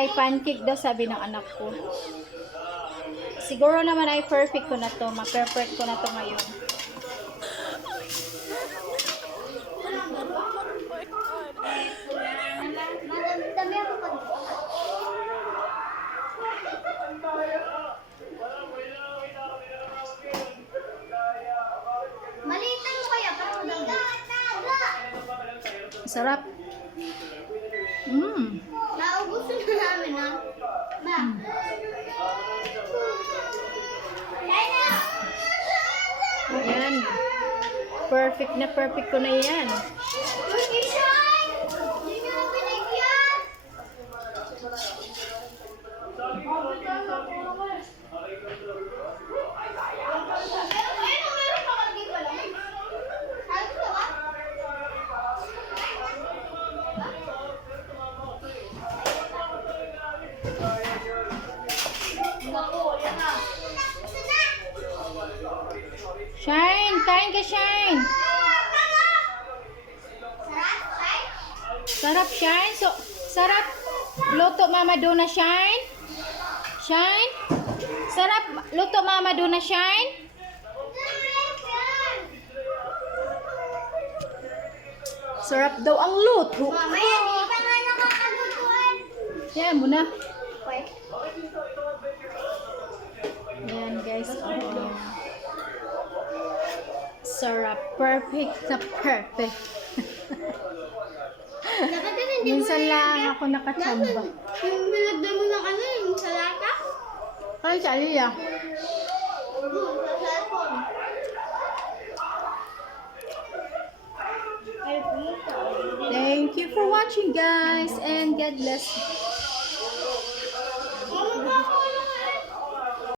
ay pancake daw sabi ng anak ko. Siguro naman ay perfect ko na to. Ma-perfect ko na to ngayon. Sarap. Mmm. Naubusan na namin na. Yan. Perfect na perfect ko na yan. Turkey shine! Hindi nyo na binigyan! Ayun, meron pa kang dito lang. Ayos ka ba? Naku, yan na. Shine! Kain ka, Shine! Sarap, Shine. So, sarap. Luto Mama Dona, Shine. Shine. Sarap. Luto Mama Dona, Shine. Sarap daw ang luto. Mamaya, di pa nga nakakalutuan. Yan mo na. Okay. Sarap. Perfect na perfect. Dapat din hindi mo Minsan lang ako nakachamba. Yung nilagdan mo ng ano, yung salata? Ay, Aliyah. Sa cellphone. Ay, pumunta. Thank you for watching guys and God bless.